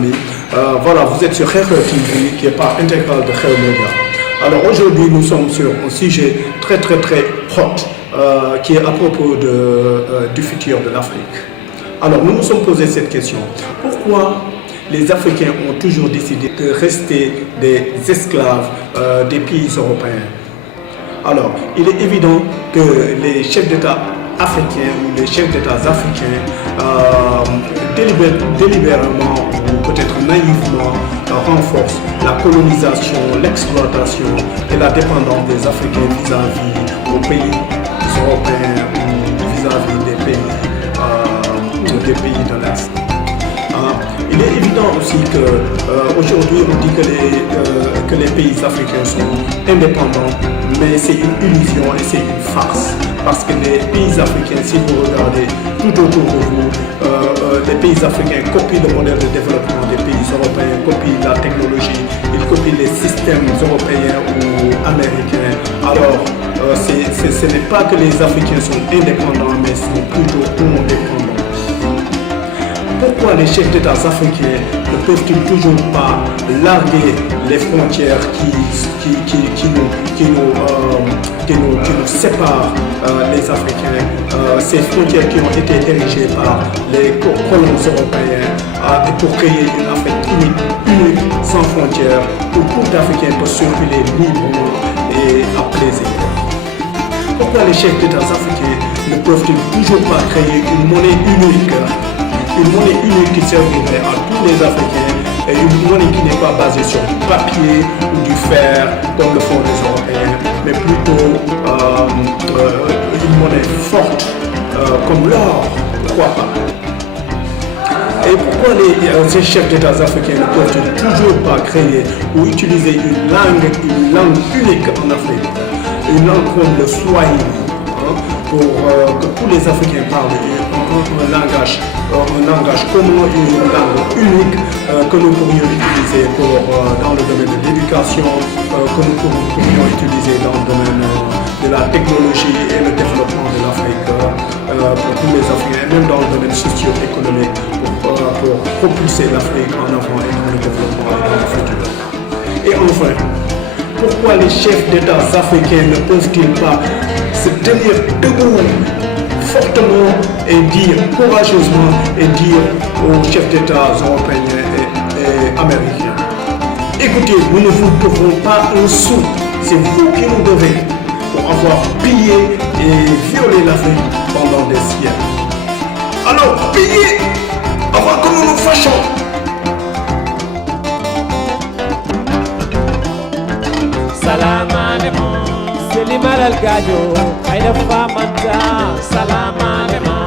amis. Voilà, vous êtes sur Xew TV, qui est part intégrale de Xew Média. Alors aujourd'hui, nous sommes sur un sujet très hot, qui est à propos du futur de l'Afrique. Alors nous nous sommes posé cette question. Pourquoi les Africains ont toujours décidé de rester des esclaves des pays européens? Alors, il est évident que les chefs d'État africains ou les chefs d'État africains délibérément ou peut-être naïvement renforcent la colonisation, l'exploitation et la dépendance des Africains vis-à-vis aux pays européens ou vis-à-vis des pays de l'Est. Il est évident aussi qu'aujourd'hui on dit que les pays africains sont indépendants, mais c'est une illusion et c'est une farce. Parce que les pays africains, si vous regardez tout autour de vous, les pays africains copient le modèle de développement des pays européens, copient la technologie, ils copient les systèmes européens ou américains. Alors, ce n'est pas que les Africains sont indépendants, mais sont plutôt indépendants. Pourquoi les chefs d'État africains ne peuvent-ils toujours pas larguer les frontières qui nous séparent, les Africains, ces frontières qui ont été érigées par les colons européens et pour créer une Afrique unique, sans frontières, où tout Africain peut circuler librement et à plaisir? Pourquoi les chefs d'État africains ne peuvent-ils toujours pas créer une monnaie unique? Une monnaie unique qui servirait à tous les Africains et une monnaie qui n'est pas basée sur du papier ou du fer comme le font les Européens, mais plutôt une monnaie forte comme l'or, pourquoi pas? Et pourquoi ces chefs d'État africains ne peuvent toujours pas créer ou utiliser une langue unique en Afrique, une langue comme le Swahili, pour que tous les Africains parlent un langage commun, une langue unique que nous pourrions utiliser dans le domaine de l'éducation, que nous pourrions utiliser dans le domaine de la technologie et le développement de l'Afrique pour tous les Africains, même dans le domaine socio-économique pour propulser l'Afrique en avant et dans le développement et dans le futur. Et enfin, pourquoi les chefs d'État africains ne peuvent-ils pas se tenir debout fortement et dire courageusement et dire aux chefs d'État européens et américains: écoutez, nous ne vous devons pas un sou, c'est vous qui nous devez pour avoir pillé et violé l'Afrique pendant des siècles. Alors pillez avant que nous nous fâchions. Salam alaikum, Selim al-Gadio, Aïda Famanta, salam alaikum.